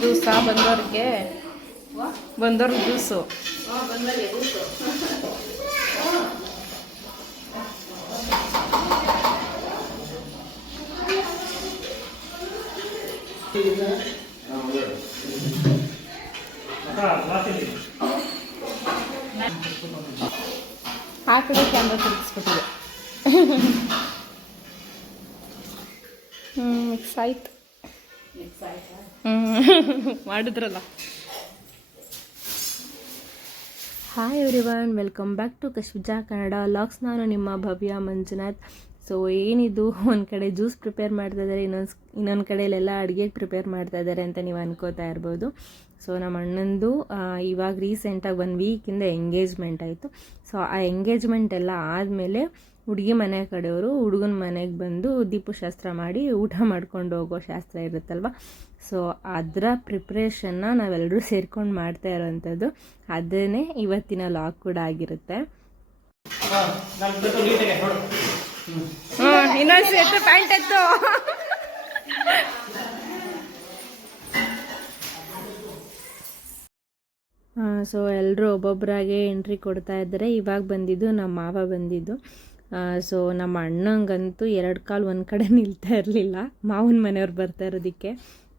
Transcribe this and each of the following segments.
ಜ್ಯೂಸಾ ಬಂದವ್ರಿಗೆ ಜ್ಯೂಸು ಆ ಕಡೆ ಕ್ಯಾಮ್ರಾ ತಿರುಗಿಸ್ಬಿಟ್ಟಿದೆ. ಮಿಕ್ಸ್ ಆಯ್ತು. ಮಾಡಿದ್ರಲ್ಲ. Hi everyone, welcome back to Kashvija Kannada vlogs. ನಾನು ನಿಮ್ಮ ಭವ್ಯ ಮಂಜುನಾಥ್. ಸೊ ಏನಿದು, ಒಂದು ಕಡೆ ಜ್ಯೂಸ್ ಪ್ರಿಪೇರ್ ಮಾಡ್ತಾ ಇದ್ದಾರೆ, ಇನ್ನೊಂದು ಕಡೆಯಲ್ಲೆಲ್ಲ ಅಡುಗೆಗೆ ಪ್ರಿಪೇರ್ ಮಾಡ್ತಾ ಇದ್ದಾರೆ ಅಂತ ನೀವು ಅನ್ಕೋತಾ ಇರ್ಬೋದು. ಸೊ ನಮ್ಮ ಅಣ್ಣಂದು ಇವಾಗ ರೀಸೆಂಟಾಗಿ 1 ವೀಕಿಂದ ಎಂಗೇಜ್ಮೆಂಟ್ ಆಯಿತು. ಸೊ ಆ ಎಂಗೇಜ್ಮೆಂಟ್ ಎಲ್ಲ ಆದಮೇಲೆ ಹುಡುಗಿ ಮನೆ ಕಡೆಯವರು ಹುಡುಗನ ಮನೆಗೆ ಬಂದು ದೀಪು ಶಾಸ್ತ್ರ ಮಾಡಿ ಊಟ ಮಾಡ್ಕೊಂಡು ಹೋಗೋ ಶಾಸ್ತ್ರ ಇರುತ್ತಲ್ವ. ಸೊ ಅದರ ಪ್ರಿಪ್ರೇಷನ್ನ ನಾವೆಲ್ಲರೂ ಸೇರ್ಕೊಂಡು ಮಾಡ್ತಾ ಇರೋವಂಥದ್ದು. ಅದನ್ನೇ ಇವತ್ತಿನ ಲಾಗ್ ಕೂಡ ಆಗಿರುತ್ತೆ. ಇನ್ನೊಂದು ಎತ್ತು ಪ್ಯಾಂಟ್ ಎತ್ತು. ಸೊ ಎಲ್ಲರೂ ಒಬ್ಬೊಬ್ಬರಾಗೆ ಎಂಟ್ರಿ ಕೊಡ್ತಾ ಇದ್ದಾರೆ. ಇವಾಗ ಬಂದಿದ್ದು ನಮ್ಮ ಮಾವ ಬಂದಿದ್ದು. ಸೊ ನಮ್ಮ ಅಣ್ಣಂಗಂತೂ 2 ಕಾಲು ಒಂದು ಕಡೆ ನಿಲ್ತಾ ಇರಲಿಲ್ಲ. ಮಾವನ ಮನೆಯವ್ರು ಬರ್ತಾ ಇರೋದಕ್ಕೆ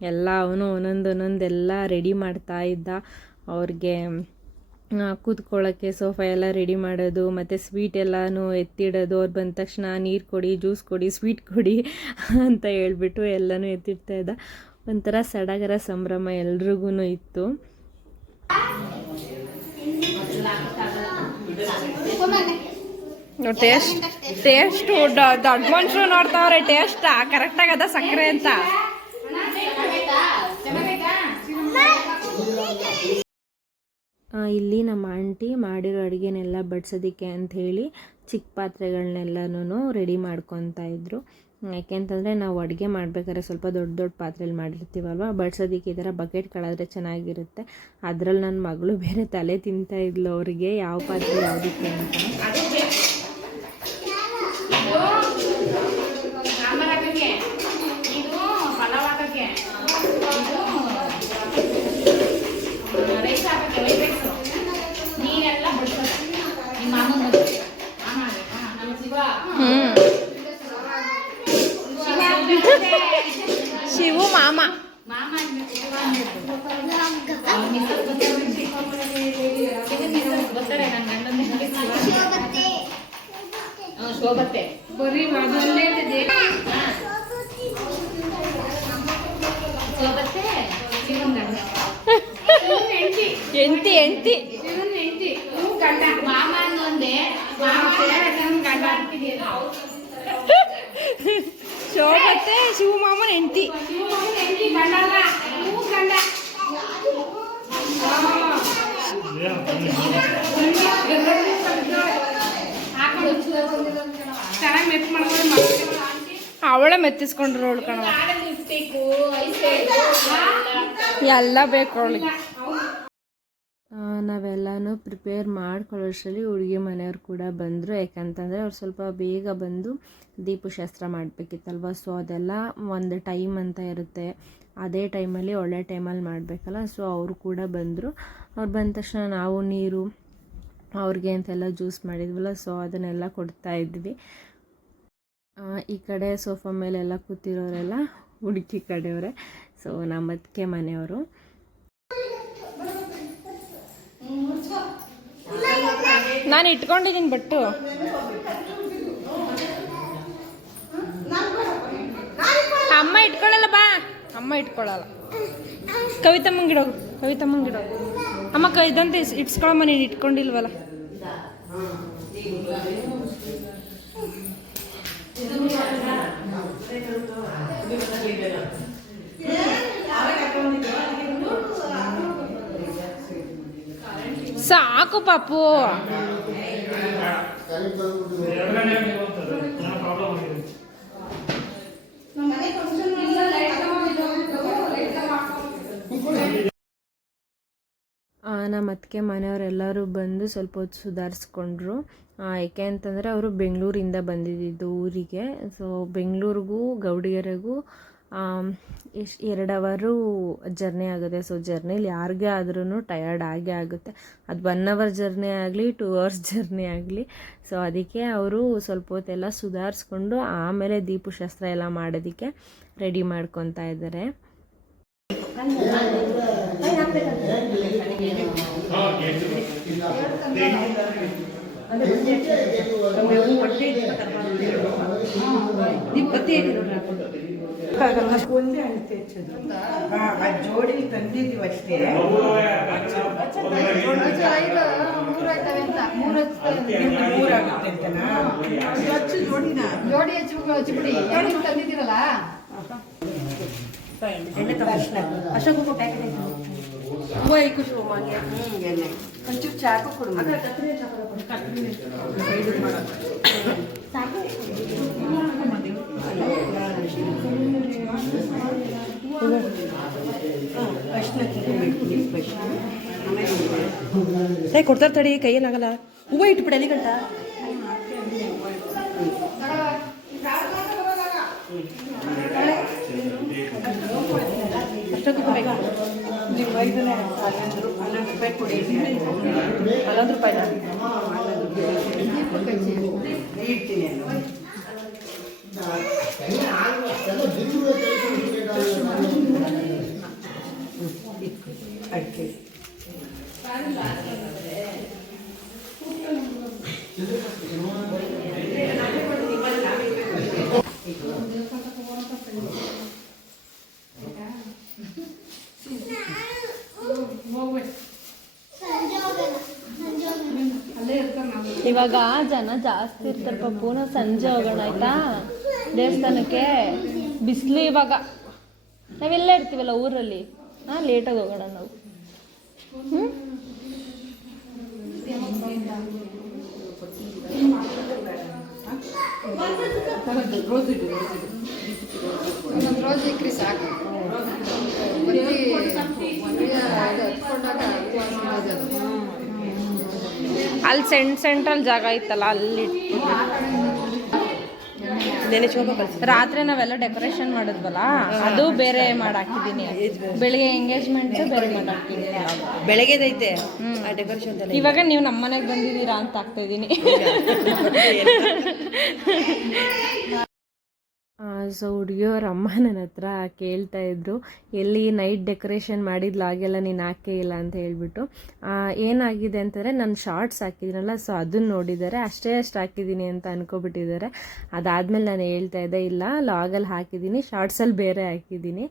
ಎಲ್ಲ ಅವನು ಒಂದೊಂದೆಲ್ಲ ರೆಡಿ ಮಾಡ್ತಾ ಇದ್ದ. ಅವ್ರಿಗೆ ಕೂತ್ಕೊಳ್ಳೋಕ್ಕೆ ಸೋಫಾ ಎಲ್ಲ ರೆಡಿ ಮಾಡೋದು, ಮತ್ತು ಸ್ವೀಟ್ ಎಲ್ಲನೂ ಎತ್ತಿಡೋದು. ಅವ್ರು ಬಂದ ತಕ್ಷಣ ನೀರು ಕೊಡಿ, ಜ್ಯೂಸ್ ಕೊಡಿ, ಸ್ವೀಟ್ ಕೊಡಿ ಅಂತ ಹೇಳ್ಬಿಟ್ಟು ಎಲ್ಲನೂ ಎತ್ತಿಡ್ತಾ ಇದ್ದ. ಒಂಥರ ಸಡಗರ ಸಂಭ್ರಮ ಎಲ್ರಿಗೂ ಇತ್ತು. ಟೇಸ್ಟು ದೊಡ್ಡ ಮನುಷ್ಯರು ನೋಡ್ತಾವ್ರೆ. ಟೇಸ್ಟ್ ಕರೆಕ್ಟಾಗದ ಸಕ್ಕರೆ ಅಂತ. ಇಲ್ಲಿ ನಮ್ಮ ಆಂಟಿ ಮಾಡಿರೋ ಅಡುಗೆನೆಲ್ಲ ಬಡಿಸೋದಕ್ಕೆ ಅಂಥೇಳಿ ಚಿಕ್ಕ ಪಾತ್ರೆಗಳನ್ನೆಲ್ಲನೂ ರೆಡಿ ಮಾಡ್ಕೊತಾ ಇದ್ರು. ಯಾಕೆಂತಂದರೆ ನಾವು ಅಡುಗೆ ಮಾಡ್ಬೇಕಾದ್ರೆ ಸ್ವಲ್ಪ ದೊಡ್ಡ ಪಾತ್ರೆಯಲ್ಲಿ ಮಾಡಿರ್ತೀವಲ್ವ, ಬಡಿಸೋದಕ್ಕೆ ಈ ಥರ ಬಕೆಟ್ಗಳಾದರೆ ಚೆನ್ನಾಗಿರುತ್ತೆ. ಅದರಲ್ಲಿ ನನ್ನ ಮಗಳು ಬೇರೆ ತಲೆ ತಿಂತಾ ಇದ್ಲು ಅವರಿಗೆ ಯಾವ ಪಾತ್ರೆ ಯಾವುದಕ್ಕೆ ಅಂತ. ಶಿವು ಮಾಮ ಶೋಭತ್ತೆ ಬರೀ ಎಂಟಿ ಶೋಭತ್ತೆ ಶಿವ ಮಾಮನ ಎಂಟಿ. ಅವಳ ಮೆತ್ತಿಸ್ಕೊಂಡ್ರು ಅವಳು ಕಣ, ಎಲ್ಲ ಬೇಕು ಅವಳಿಗೆ. ನಾವೆಲ್ಲನೂ ಪ್ರಿಪೇರ್ ಮಾಡ್ಕೊಳ್ಳೋಷ್ಟರಲ್ಲಿ ಹುಡುಗಿ ಮನೆಯವ್ರು ಕೂಡ ಬಂದರು. ಯಾಕಂತಂದರೆ ಅವ್ರು ಸ್ವಲ್ಪ ಬೇಗ ಬಂದು ದೀಪು ಶಾಸ್ತ್ರ ಮಾಡಬೇಕಿತ್ತಲ್ವ. ಸೊ ಅದೆಲ್ಲ ಒಂದು ಟೈಮ್ ಅಂತ ಇರುತ್ತೆ, ಅದೇ ಟೈಮಲ್ಲಿ ಒಳ್ಳೆ ಟೈಮಲ್ಲಿ ಮಾಡಬೇಕಲ್ಲ. ಸೊ ಅವರು ಕೂಡ ಬಂದರು. ಅವ್ರು ಬಂದ ತಕ್ಷಣ ನಾವು ನೀರು ಅವ್ರಿಗೆ ಅಂತೆಲ್ಲ ಜ್ಯೂಸ್ ಮಾಡಿದ್ವಲ್ಲ, ಸೊ ಅದನ್ನೆಲ್ಲ ಕೊಡ್ತಾ ಇದ್ವಿ. ಈ ಕಡೆ ಸೋಫಾ ಮೇಲೆಲ್ಲ ಕೂತಿರೋರೆಲ್ಲ ಹುಡುಗಿ ಕಡೆಯವರೇ. ಸೊ ನಮ್ಮ ಅತ್ತಿಗೆ ಮನೆಯವರು. ನಾನು ಇಟ್ಕೊಂಡಿದ್ದೀನಿ ಬಟ್ಟು. ಅಮ್ಮ ಇಟ್ಕೊಳ್ಳಲ್ಲ, ಬಾ ಅಮ್ಮ ಇಟ್ಕೊಳ್ಳಲ್ಲ. ಕವಿತಮ್ಮಂಗಿಡೋಗು, ಕವಿತಮ್ಮಂಗಿಡೋಗು. ಅಮ್ಮ ಇದಂತೆ ಇಟ್ಸ್ಕೊಳಮ್ಮ, ನೀನು ಇಟ್ಕೊಂಡಿಲ್ವಲ್ಲ. ಸಾಕು ಪಾಪು. ನಮ್ಮ ಅತ್ತಿಗೆ ಮನೆಯವರೆಲ್ಲರೂ ಬಂದು ಸ್ವಲ್ಪ ಹೊತ್ತು ಸುಧಾರಿಸ್ಕೊಂಡ್ರು. ಏಕೆ ಅಂತಂದರೆ ಅವರು ಬೆಂಗಳೂರಿಂದ ಬಂದಿದ್ದು ಊರಿಗೆ. ಸೊ ಬೆಂಗಳೂರಿಗೂ ಗೌಡಿಗೆರೆಗೂ ಎಷ್ಟು 2 ಅವರು ಜರ್ನಿ ಆಗುತ್ತೆ. ಸೊ ಜರ್ನಿಲಿ ಯಾರಿಗೇ ಆದ್ರೂ ಟಯರ್ಡ್ ಆಗೇ ಆಗುತ್ತೆ. ಅದು 1 ಅವರ್ ಜರ್ನಿ ಆಗಲಿ 2 ಅವರ್ಸ್ ಜರ್ನಿ ಆಗಲಿ. ಸೊ ಅದಕ್ಕೆ ಅವರು ಸ್ವಲ್ಪ ಹೊತ್ತೆಲ್ಲ ಸುಧಾರಿಸ್ಕೊಂಡು ಆಮೇಲೆ ದೀಪಶಾಸ್ತ್ರ ಎಲ್ಲ ಮಾಡೋದಕ್ಕೆ ರೆಡಿ ಮಾಡ್ಕೊತಾ ಇದ್ದಾರೆ. ಒಂದೇ ಅಳತೆ ಹಚ್ಚೋದು. ಜೋಡಿ ತಂದಿದ್ದೀವಿ ಅಷ್ಟೇ. ಮೂರಾಗುತ್ತೆ ಅಂತನಾ? ಹಚ್ಚು ಜೋಡಿನ ಜೋಡಿ ಹಚ್ಚಿಬಿಡಿ ತಂದಿದ್ದೀರಲ್ಲ. ಅಶೋಕ ಪ್ಯಾಕೆಟ್ ಒಂಚೂರು ಚಾಕು ಕೊಡು. ಕೊಡ್ತಾರೆ ತಡಿ, ಕೈಯಲ್ಲಾಗಲ್ಲ. ಹೂವು ಇಟ್ಬಿಡ ಅಲ್ಲಿ ಗಂಟ. ಅಷ್ಟೊಂದು ನೀವು 11 ರೂಪಾಯಿ ಕೊಡಿ. 11 ರೂಪಾಯಿ ಇಡ್ತೀನಿ. ಅಡಿಕೆ ಇವಾಗ ಜನ ಜಾಸ್ತಿ ಇರ್ತಾರೆ ಪಪ್ಪು. ನಾವು ಸಂಜೆ ಹೋಗೋಣ ಆಯ್ತಾ ದೇವಸ್ಥಾನಕ್ಕೆ. ಬಿಸಿಲು ಇವಾಗ ನಾವೆಲ್ಲ ಇರ್ತೀವಲ್ಲ ಊರಲ್ಲಿ. ಲೇಟಾಗಿ ಹೋಗೋಣ ನಾವು. ರೋಜ್ ಇಕ್ರಿ ಸಾಕು. ಅಲ್ಲಿ ಸೆಂಟ್ರಲ್ ಜಾಗ ಇತ್ತಲ್ಲ ಅಲ್ಲಿ ರಾತ್ರಿ ನಾವೆಲ್ಲ ಡೆಕೋರೇಷನ್ ಮಾಡಿದ್ವಲ್ಲ ಅದು ಬೇರೆ ಮಾಡಾಕಿದ್ದೀನಿ. ಬೆಳಿಗ್ಗೆ ಎಂಗೇಜ್ಮೆಂಟ್ ಬೇರೆ ಮಾಡಾಕಿದ್ದೀನಿ. ಬೆಳಗ್ಗೆದೈತೆ ಡೆಕೋರೇಷನ್. ಇವಾಗ ನೀವು ನಮ್ಮ ಮನೆಗೆ ಬಂದಿದ್ದೀರಾ ಅಂತ ಆಗ್ತಾ ಇದ್ದೀನಿ. ಸೊ ಹುಡುಗಿಯವ್ರ ಅಮ್ಮ ನನ್ನ ಹತ್ರ ಕೇಳ್ತಾ ಇದ್ರು, ಎಲ್ಲಿ ನೈಟ್ ಡೆಕೋರೇಷನ್ ಮಾಡಿದ್ಲು ಹಾಗೆಲ್ಲ ನೀನು ಹಾಕೇ ಇಲ್ಲ ಅಂತ ಹೇಳ್ಬಿಟ್ಟು. ಏನಾಗಿದೆ ಅಂತಂದರೆ ನಾನು ಶಾರ್ಟ್ಸ್ ಹಾಕಿದ್ದೀನಲ್ಲ, ಸೊ ಅದನ್ನು ನೋಡಿದ್ದಾರೆ. ಅಷ್ಟು ಹಾಕಿದ್ದೀನಿ ಅಂತ ಅನ್ಕೊಬಿಟ್ಟಿದ್ದಾರೆ. ಅದಾದಮೇಲೆ ನಾನು ಹೇಳ್ತಾ ಇದ್ದೆ, ಇಲ್ಲ ಲಾಗಲ್ಲಿ ಹಾಕಿದ್ದೀನಿ, ಶಾರ್ಟ್ಸಲ್ಲಿ ಬೇರೆ ಹಾಕಿದ್ದೀನಿ.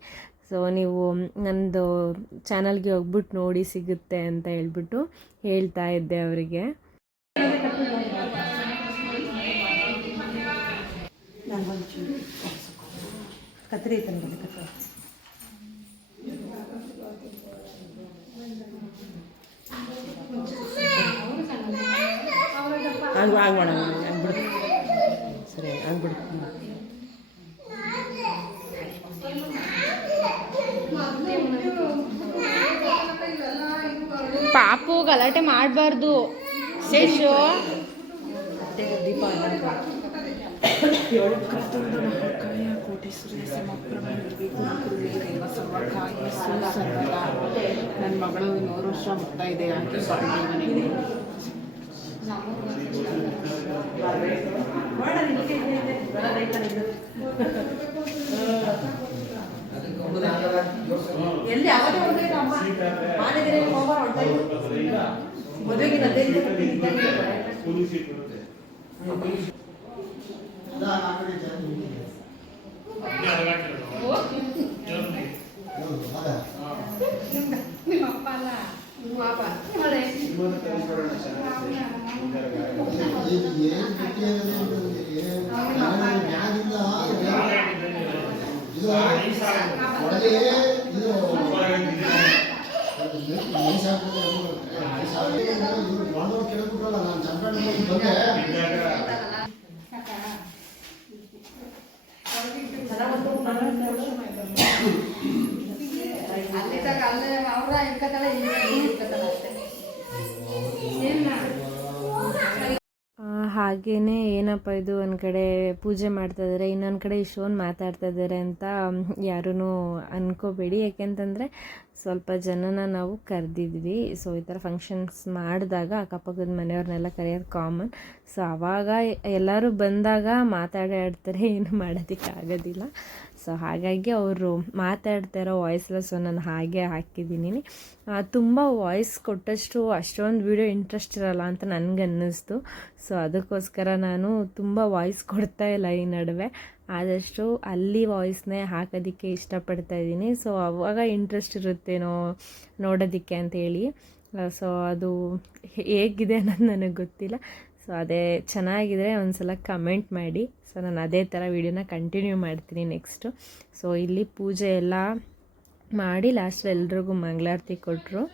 ಸೊ ನೀವು ನನ್ನದು ಚಾನಲ್ಗೆ ಹೋಗ್ಬಿಟ್ಟು ನೋಡಿ ಸಿಗುತ್ತೆ ಅಂತ ಹೇಳ್ಬಿಟ್ಟು ಹೇಳ್ತಾ ಇದ್ದೆ ಅವರಿಗೆ. ಕತ್ರಿ ಐತಂದ್ರೆ ಕತ್ರಿ ಆಗ್ಬೋಣ ಹಂಗ್ಬಿಡು. ಸರಿ ಹಂಗ್ಬಿಡು. ಪಾಪು ಗಲಾಟೆ ಮಾಡಬಾರ್ದು. ಶೇಷು ದೀಪ ನನ್ನ ಮಗಳು 100 ವರ್ಷ ಮುಗ್ತಾ ಇದೆ. ಎಲ್ಲಿ ನಿಮ್ಮ ಅಪ್ಪ ಅಲ್ಲ ಪಾಪ ಅಲ್ಲೇ ಅವ್ರ ಇಕ್ಕತ್ತಲ್ಲ ಇಕ್ಕತ್ತಲ್ಲ ಅಷ್ಟೇ. ಹಾಗೇ ಏನಪ್ಪ ಇದು ಒಂದು ಕಡೆ ಪೂಜೆ ಮಾಡ್ತಾ ಇದ್ದಾರೆ, ಇನ್ನೊಂದು ಕಡೆ ಇಷ್ಟೊಂದು ಮಾತಾಡ್ತಾ ಇದ್ದಾರೆ ಅಂತ ಯಾರೂ ಅನ್ಕೋಬೇಡಿ. ಯಾಕೆಂತಂದರೆ ಸ್ವಲ್ಪ ಜನನ ನಾವು ಕರೆದಿದ್ವಿ. ಸೊ ಈ ಥರ ಫಂಕ್ಷನ್ಸ್ ಮಾಡಿದಾಗ ಅಕ್ಕಪಕ್ಕದ ಮನೆಯವ್ರನ್ನೆಲ್ಲ ಕರೆಯೋದು ಕಾಮನ್. ಸೊ ಆವಾಗ ಎಲ್ಲರೂ ಬಂದಾಗ ಮಾತಾಡ್ತಾರೆ, ಏನು ಮಾಡೋದಕ್ಕೆ ಆಗೋದಿಲ್ಲ. ಸೊ ಹಾಗಾಗಿ ಅವರು ಮಾತಾಡ್ತಾ ಇರೋ ವಾಯ್ಸೆಲ್ಲ ಸೊ ನಾನು ಹಾಗೆ ಹಾಕಿದ್ದೀನಿ. ತುಂಬ ವಾಯ್ಸ್ ಕೊಟ್ಟಷ್ಟು ಅಷ್ಟೊಂದು ವೀಡಿಯೋ ಇಂಟ್ರೆಸ್ಟ್ ಇರೋಲ್ಲ ಅಂತ ನನಗೆ ಅನ್ನಿಸ್ತು. ಸೊ ಅದಕ್ಕೋಸ್ಕರ ನಾನು ತುಂಬ ವಾಯ್ಸ್ ಕೊಡ್ತಾ ಇಲ್ಲ ಈ ನಡುವೆ. ಆದಷ್ಟು ಅಲ್ಲಿ ವಾಯ್ಸ್ನೇ ಹಾಕೋದಕ್ಕೆ ಇಷ್ಟಪಡ್ತಾ ಇದ್ದೀನಿ. ಸೊ ಅವಾಗ ಇಂಟ್ರೆಸ್ಟ್ ಇರುತ್ತೇನೋ ನೋಡೋದಕ್ಕೆ ಅಂತೇಳಿ. ಸೊ ಅದು ಹೇಗಿದೆ ಅನ್ನೋದು ನನಗೆ ಗೊತ್ತಿಲ್ಲ. ಸೊ ಅದೇ ಚೆನ್ನಾಗಿದ್ರೆ ಒಂದು ಸಲ ಕಮೆಂಟ್ ಮಾಡಿ. ಸೊ ನಾನು ಅದೇ ಥರ ವೀಡಿಯೋನ ಕಂಟಿನ್ಯೂ ಮಾಡ್ತೀನಿ ನೆಕ್ಸ್ಟು. ಸೊ ಇಲ್ಲಿ ಪೂಜೆ ಎಲ್ಲ ಮಾಡಿ ಲಾಸ್ಟ್ ಎಲ್ರಿಗೂ ಮಂಗಳಾರತಿ ಕೊಟ್ಟರು.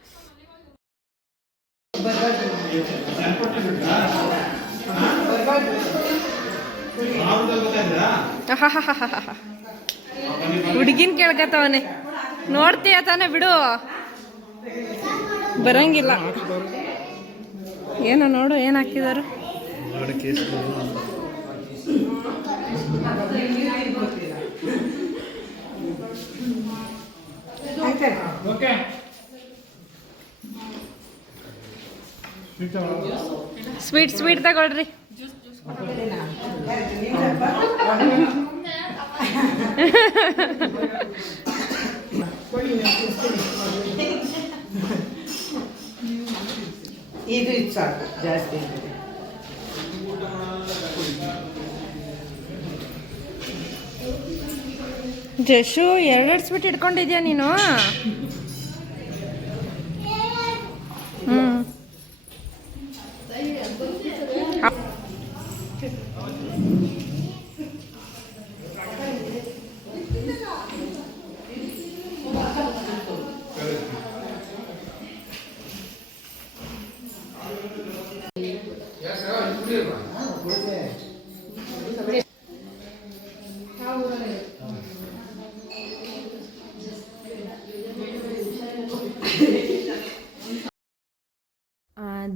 ಹುಡುಗಿನ ಕೇಳ್ಕತ್ತವನೆ, ನೋಡ್ತೀಯ ತಾನೆ ಬಿಡು, ಬರಂಗಿಲ್ಲ. ಏನೋ ನೋಡು ಏನು ಹಾಕಿದಾರು. ಸ್ವೀಟ್ ತಗೊಳ್ರಿ. ಇದು ಸಾಕು, ಜಾಸ್ತಿ ಜಶು 2 ಸ್ವೀಟ್ ಇಟ್ಕೊಂಡಿದ್ಯಾ ನೀನು?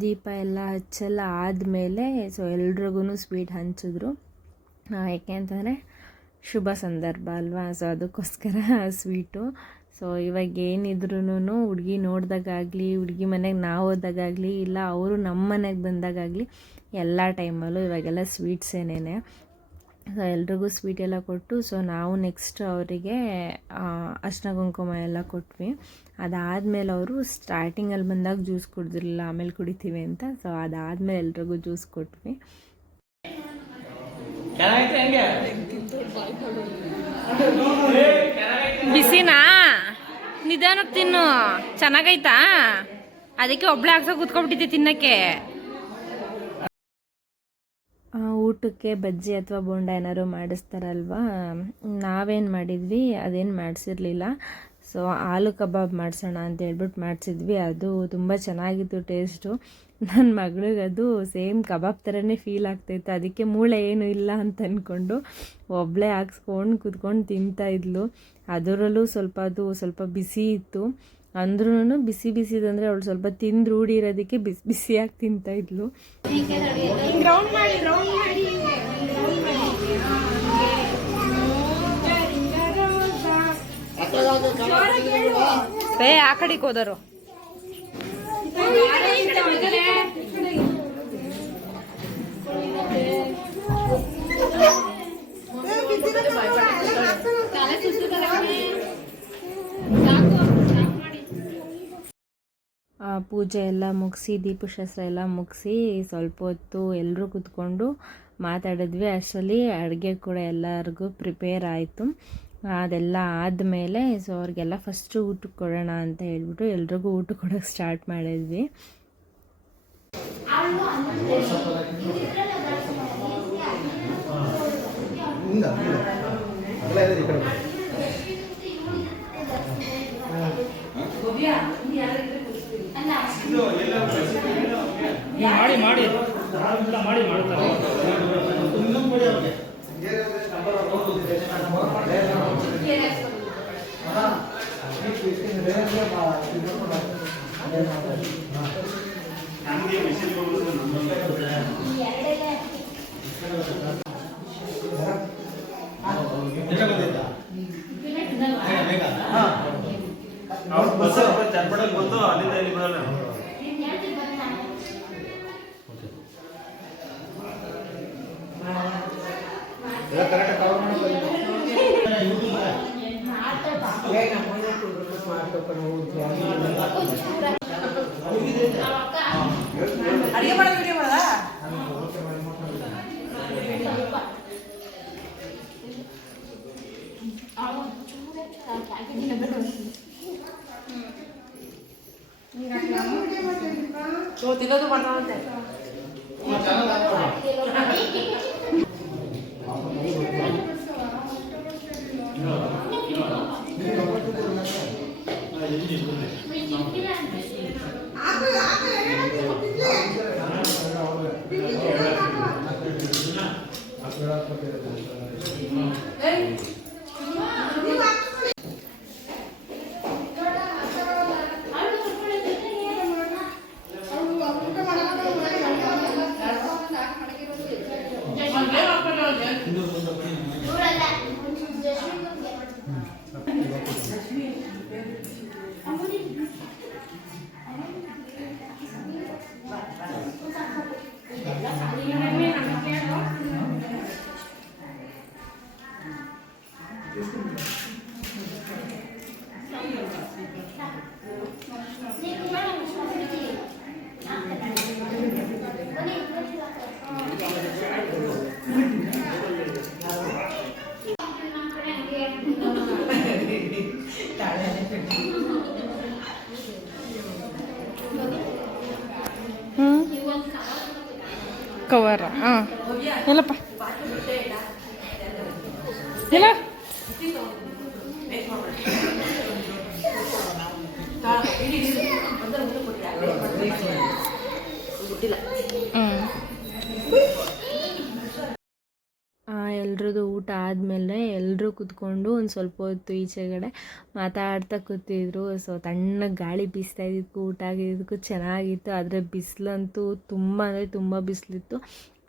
ದೀಪ ಎಲ್ಲ ಹಚ್ಚೆಲ್ಲ ಆದಮೇಲೆ ಸೊ ಎಲ್ರಿಗೂ ಸ್ವೀಟ್ ಹಂಚಿದ್ರು. ಯಾಕೆ ಅಂತಂದರೆ ಶುಭ ಸಂದರ್ಭ ಅಲ್ವಾ. ಸೊ ಅದಕ್ಕೋಸ್ಕರ ಸ್ವೀಟು. ಸೊ ಇವಾಗ ಏನಿದ್ರೂ ಹುಡುಗಿ ನೋಡಿದಾಗಲಿ, ಹುಡುಗಿ ಮನೆಗೆ ನಾವು ಹೋದಾಗಲಿ, ಇಲ್ಲ ಅವರು ನಮ್ಮ ಮನೆಗೆ ಬಂದಾಗಲಿ ಎಲ್ಲ ಟೈಮಲ್ಲೂ ಇವಾಗೆಲ್ಲ ಸ್ವೀಟ್ಸೇನೇ. ಸೊ ಎಲ್ರಿಗೂ ಸ್ವೀಟ್ ಎಲ್ಲ ಕೊಟ್ಟು ಸೊ ನಾವು ನೆಕ್ಸ್ಟ್ ಅವರಿಗೆ ಅರ್ಶಿನ ಕುಂಕುಮ ಎಲ್ಲ ಕೊಟ್ವಿ. ಅದಾದಮೇಲೆ ಅವರು ಸ್ಟಾರ್ಟಿಂಗಲ್ಲಿ ಬಂದಾಗ ಜ್ಯೂಸ್ ಕುಡಿದಿರಲಿಲ್ಲ, ಆಮೇಲೆ ಕುಡಿತೀವಿ ಅಂತ. ಸೊ ಅದಾದಮೇಲೆ ಎಲ್ರಿಗೂ ಜ್ಯೂಸ್ ಕೊಟ್ವಿ. ಬಿಸಿನಾ? ನಿಧಾನಕ್ಕೆ ತಿನ್ನು, ಚೆನ್ನಾಗೈತಾ? ಅದಕ್ಕೆ ಒಬ್ಳೆ ಹಾಕ್ಸೋ ಕೂತ್ಕೊಬಿಟ್ಟಿದ್ದೆ ತಿನ್ನಕ್ಕೆ. ಊಟಕ್ಕೆ ಬಜ್ಜಿ ಅಥವಾ ಬೋಂಡ ಏನಾದ್ರು ಮಾಡಿಸ್ತಾರಲ್ವ, ನಾವೇನು ಮಾಡಿದ್ವಿ ಅದೇನು ಮಾಡಿಸಿರ್ಲಿಲ್ಲ. ಸೊ ಆಲೂ ಕಬಾಬ್ ಮಾಡಿಸೋಣ ಅಂತ ಹೇಳ್ಬಿಟ್ಟು ಮಾಡಿಸಿದ್ವಿ. ಅದು ತುಂಬ ಚೆನ್ನಾಗಿತ್ತು ಟೇಸ್ಟು. ನನ್ನ ಮಗಳಿಗೆ ಅದು ಸೇಮ್ ಕಬಾಬ್ ಥರನೇ ಫೀಲ್ ಆಗ್ತಾಯಿತ್ತು. ಅದಕ್ಕೆ ಮೂಳೆ ಏನು ಇಲ್ಲ ಅಂತ ಅಂದ್ಕೊಂಡು ಒಬ್ಬಳೇ ಹಾಕ್ಸ್ಕೊಂಡು ಕೂತ್ಕೊಂಡು ತಿಂತಾಯಿದ್ಲು. ಅದರಲ್ಲೂ ಸ್ವಲ್ಪ ಬಿಸಿ ಇತ್ತು. ಅಂದ್ರೂ ಬಿಸಿ ಬಿಸಿದಂದರೆ ಅವಳು ಸ್ವಲ್ಪ ತಿಂದು ರೂಢಿ ಇರೋದಕ್ಕೆ ಬಿಸಿಯಾಗಿ ತಿಂತಾಯಿದ್ಲು. ಆ ಕಡೆಗೆ ಹೋದರು. ಪೂಜೆ ಎಲ್ಲ ಮುಗಿಸಿ ದೀಪಶಾಸ್ತ್ರ ಎಲ್ಲ ಮುಗಿಸಿ ಸ್ವಲ್ಪ ಹೊತ್ತು ಎಲ್ಲರೂ ಕೂತ್ಕೊಂಡು ಮಾತಾಡಿದ್ವಿ. ಅಷ್ಟರಲ್ಲಿ ಅಡುಗೆ ಕೂಡ ಎಲ್ಲರಿಗೂ ಪ್ರಿಪೇರ್ ಆಯಿತು. ಅದೆಲ್ಲ ಆದಮೇಲೆ ಸೊ ಅವ್ರಿಗೆಲ್ಲ ಫಸ್ಟು ಊಟಕ್ಕೆ ಕೊಡೋಣ ಅಂತ ಹೇಳ್ಬಿಟ್ಟು ಎಲ್ರಿಗೂ ಊಟ ಕೊಡೋಕ್ಕೆ ಸ್ಟಾರ್ಟ್ ಮಾಡಿದ್ವಿ. ಮಾಡಿ ಚರ್ಪಡಕ್ಕೆ ಬಂದು ಅಲ್ಲಿಂದ ಇಲ್ಲಿ ಬರೋಣ. ಅಡಿಗೆ ಮಾಡೋದು ವಿಡಿಯೋ ಮಾಡೋದಾ? ತಿನ್ನೋದು ಮಾಡ್ತಾವಂತೆ. ಕವರ ಹಾಂ ಎಲ್ಲಪ್ಪ ಎಲ್ಲ ಎಲ್ರದ್ದು ಊಟ ಆದಮೇಲೆ ಎಲ್ಲರೂ ಕೂತ್ಕೊಂಡು ಒಂದು ಸ್ವಲ್ಪ ಹೊತ್ತು ಈಚೆಗಡೆ ಮಾತಾಡ್ತಾ ಕೂತಿದ್ರು. ಸೊ ತಣ್ಣಗೆ ಗಾಳಿ ಬೀಸ್ತಾ ಇದ್ದಕ್ಕೂ ಊಟ ಆಗಿದ್ದಕ್ಕೂ ಚೆನ್ನಾಗಿತ್ತು. ಆದರೆ ಬಿಸಿಲಂತೂ ತುಂಬ ಅಂದರೆ ತುಂಬ ಬಿಸಿಲಿತ್ತು.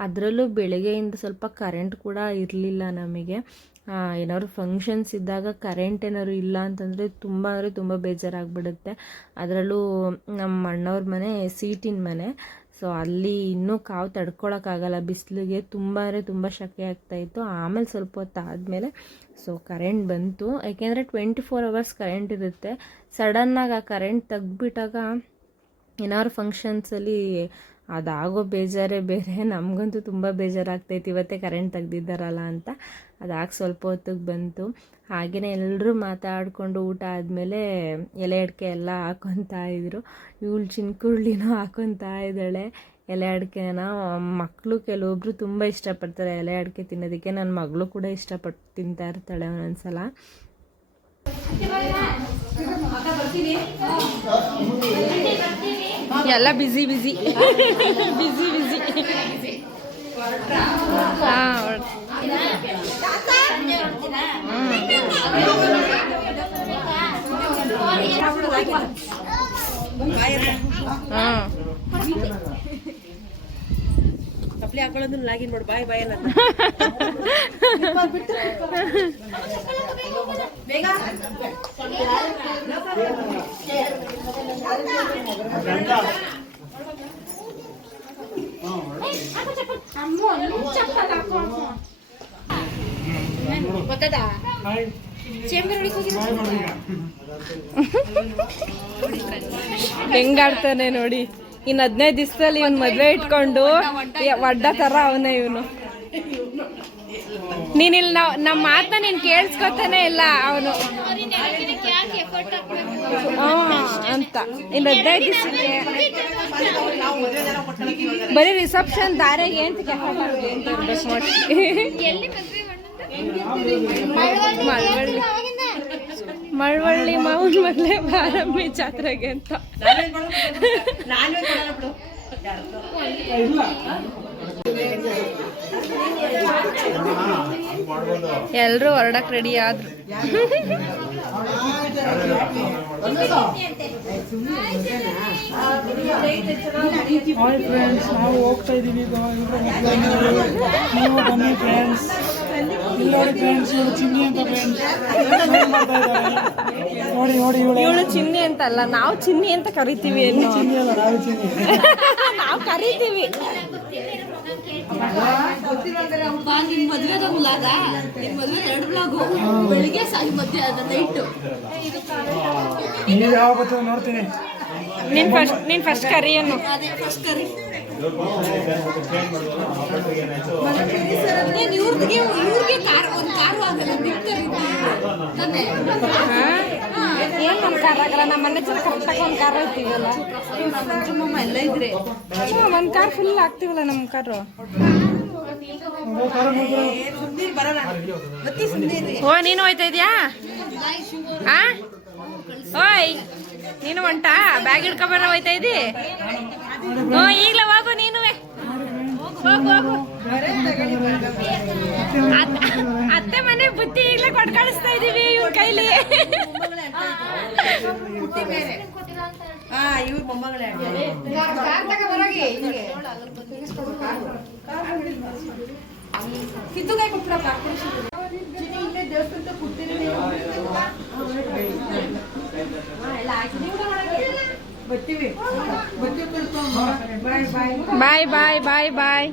ಅದರಲ್ಲೂ ಬೆಳಗ್ಗೆಯಿಂದ ಸ್ವಲ್ಪ ಕರೆಂಟ್ ಕೂಡ ಇರಲಿಲ್ಲ ನಮಗೆ. ಏನಾದ್ರು ಫಂಕ್ಷನ್ಸ್ ಇದ್ದಾಗ ಕರೆಂಟ್ ಏನಾದ್ರು ಇಲ್ಲ ಅಂತಂದರೆ ತುಂಬ ಅಂದರೆ ತುಂಬ ಬೇಜಾರಾಗ್ಬಿಡುತ್ತೆ. ಅದರಲ್ಲೂ ನಮ್ಮ ಅಣ್ಣವ್ರ ಮನೆ ಸೀಟಿನ ಮನೆ. ಸೊ ಅಲ್ಲಿ ಇನ್ನೂ ಕಾವು ತಡ್ಕೊಳಕ್ಕಾಗಲ್ಲ ಬಿಸಿಲಿಗೆ, ತುಂಬ ಅಂದರೆ ತುಂಬ ಸೆಕೆ ಆಗ್ತಾಯಿತ್ತು. ಆಮೇಲೆ ಸ್ವಲ್ಪ ಹೊತ್ತು ಆದಮೇಲೆ ಸೊ ಕರೆಂಟ್ ಬಂತು. ಯಾಕೆಂದರೆ 24 hours ಕರೆಂಟ್ ಇರುತ್ತೆ. ಸಡನ್ನಾಗಿ ಆ ಕರೆಂಟ್ ತೆಗ್ದುಬಿಟ್ಟಾಗ ಏನಾದ್ರು ಫಂಕ್ಷನ್ಸಲ್ಲಿ ಅದಾಗೋ ಬೇಜಾರೇ ಬೇರೆ. ನಮಗಂತೂ ತುಂಬ ಬೇಜಾರಾಗ್ತೈತಿ ಇವತ್ತೇ ಕರೆಂಟ್ ತೆಗ್ದಿದ್ದಾರಲ್ಲ ಅಂತ. ಅದಾಗಿ ಸ್ವಲ್ಪ ಹೊತ್ತಿಗೆ ಬಂತು. ಹಾಗೆಯೇ ಎಲ್ಲರೂ ಮಾತಾಡಿಕೊಂಡು ಊಟ ಆದಮೇಲೆ ಎಲೆ ಅಡಿಕೆ ಎಲ್ಲ ಹಾಕ್ಕೊತಾ ಇದ್ರು. ಇವಳು ಚಿನ್ಕುರುಳಿನೂ ಹಾಕ್ಕೊತಾ ಇದ್ದಾಳೆ ಎಲೆ ಅಡಿಕೆನ. ಮಕ್ಕಳು ಕೆಲವೊಬ್ಬರು ತುಂಬ ಇಷ್ಟಪಡ್ತಾರೆ ಎಲೆ ಅಡಿಕೆ ತಿನ್ನೋದಕ್ಕೆ. ನನ್ನ ಮಗಳು ಕೂಡ ಇಷ್ಟಪಟ್ಟು ತಿಂತಾ ಇರ್ತಾಳೆ ಒಂದೊಂದ್ಸಲ. ಎಲ್ಲ ಬಿಸಿ ಬಿಸಿ ಬಿಸಿ ಬಿಸಿ ಹಾಂ ಕಪ್ಲಿ ಹಾಕೊಳ್ಳೋದು ಲಾಗಿನ್ ಮಾಡಿ ಬಾಯ್ ಬಾಯ್ ಅನ್ನೋದು ಬೇಗ ಹೆಂಗಾಡ್ತಾನೆ ನೋಡಿ. ಇನ್ನು 15 ದಿವಸದಲ್ಲಿ ಇವ್ನು ಮದುವೆ ಇಟ್ಕೊಂಡು ಒಡ್ಡ ಥರ ಅವನೇ ಇವನು. ನೀನಿಲ್ಲಿ ನಮ್ಮ ಮಾತನ್ನ ನೀನು ಕೇಳಿಸ್ಕೊತಾನೆ ಇಲ್ಲ ಅವನು ಅಂತ. ಇನ್ನು 15 ದಿವಸಕ್ಕೆ ಬರೀ ರಿಸೆಪ್ಷನ್ ದಾರಿಗೆ ಅಂತ ಮಳವಳ್ಳಿ ಮಾವನ ಮಗಳೇ ಬಾರಮ್ಮಿ ಜಾತ್ರೆಗೆ ಅಂತ. ಮಾಡ್ಬೋದು. ಎಲ್ರು ಹೊರಡಕ್ ರೆಡಿ ಆದ್ರು. ಹಾಯ್ ಫ್ರೆಂಡ್ಸ್, ನಾವು ಹೋಗ್ತಾ ಇದ್ದೀವಿ ಈಗ. ನೀವು ಬನ್ನಿ ಫ್ರೆಂಡ್ಸ್. ಇಲ್ಲಿ ನೋಡಿ ಫ್ರೆಂಡ್ಸ್, ಇವಳು ಚಿನ್ನಿ ಅಂತ ಫ್ರೆಂಡ್ಸ್ ಮಾಡ್ತಾ ಇದ್ದಾರೆ. ನೋಡಿ ನೋಡಿ ಇವಳು ಚಿನ್ನಿ ಅಂತ ಅಲ್ಲ, ನಾವು ಚಿನ್ನಿ ಅಂತ ಕರಿತೀವಿ. ಚಿನ್ನಿ ಅಲ್ಲ, ನಾವು ಚಿನ್ನಿ. ನಾವು ಕರಿತೀವಿ. ನೀವು ಯಾವ ಗೊತ್ತು ನೋಡ್ತೀನಿ. ನೀನ್ ಫಸ್ಟ್ ಕರಿಯನ್ನು ಏನ್ ನಮ್ ಕಾರ್ ಆಗಲ್ಲ. ನಮ್ಮ ಮನೆ ಜನ ಕರೆಕ್ಟಾಗಿ ಒಂದ್ ಕಾರ್ ಇರ್ತೀವಲ್ಲ, ಎಲ್ಲ ಇದ್ರೆ ಒಂದ್ ಕಾರ್ ಫುಲ್ ಆಗ್ತೀವಲ್ಲ ನಮ್ ಕಾರು. ಓ ನೀನು ಹೋಯ್ತಾ ಇದೀಯಾ? ಓಯ್ ನೀನು ಹೊಂಟಾ? ಬ್ಯಾಗ್ ಹಿಡ್ಕೊಬರ ಹೋಯ್ತಾ ಇದ್ದಿ? ಹ್ಞೂ ಈಗ್ಲೇ ಹೋಗು ನೀನುವೆ. ಹೋಗು ಹೋಗು. ಅತ್ತೆ ಮನೆ ಬುತ್ತಿ ಈಗ್ಲೇ ಕೊಟ್ಟು ಕಳಿಸ್ತಾ ಇದೀವಿ ಇವ್ರ ಕೈಲಿ. ಇವ್ರ ಮೊಮ್ಮಗಳೇ ಕಾರ್ ತಗೊಂಬರೋಗಿ ಹಿಂಗೆ ಸಿದ್ದುಗಾಯಿ ಕೊಟ್ಬಿಡ ಇಲ್ಲೇ ದೇವಸ್ಥಾನ ಕೂತೀನಿ. ಬರ್ತೀವಿ ಬಾಯ್ ಬಾಯ್ ಬಾಯ್ ಬಾಯ್.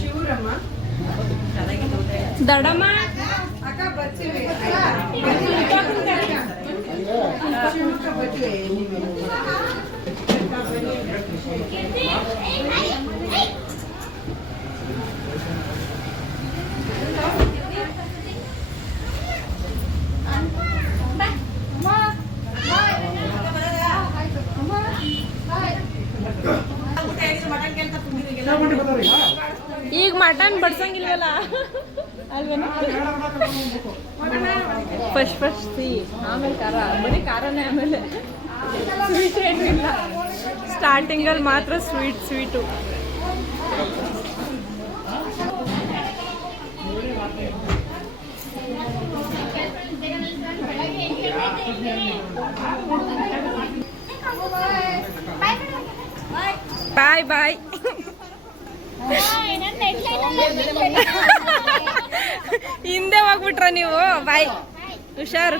ಶಿವರಮ್ಮ ದಡಮ್ಮ ಅಕ್ಕ ಬರ್ತೀವಿ. ಬರ್ತೀವಿ. ಈಗ ಮಟನ್ ಬಡ್ಸಂಗಿಲ್ವಲ್ಲ ಅಲ್ವೇನ? ಫಸ್ಟ್ ಸಿ ಆಮೇಲೆ ಖಾರ, ಬರೀ ಖಾರನೇ. ಆಮೇಲೆ ಸ್ವೀಟ್ ಏನಿಲ್ಲ, ಸ್ಟಾರ್ಟಿಂಗಲ್ಲಿ ಮಾತ್ರ ಸ್ವೀಟು. ಬಾಯ್ ಬಾಯ್. ಹಿಂದೆ ಹೋಗ್ಬಿಟ್ರ ನೀವು? ಬಾಯ್, ಹುಷಾರು.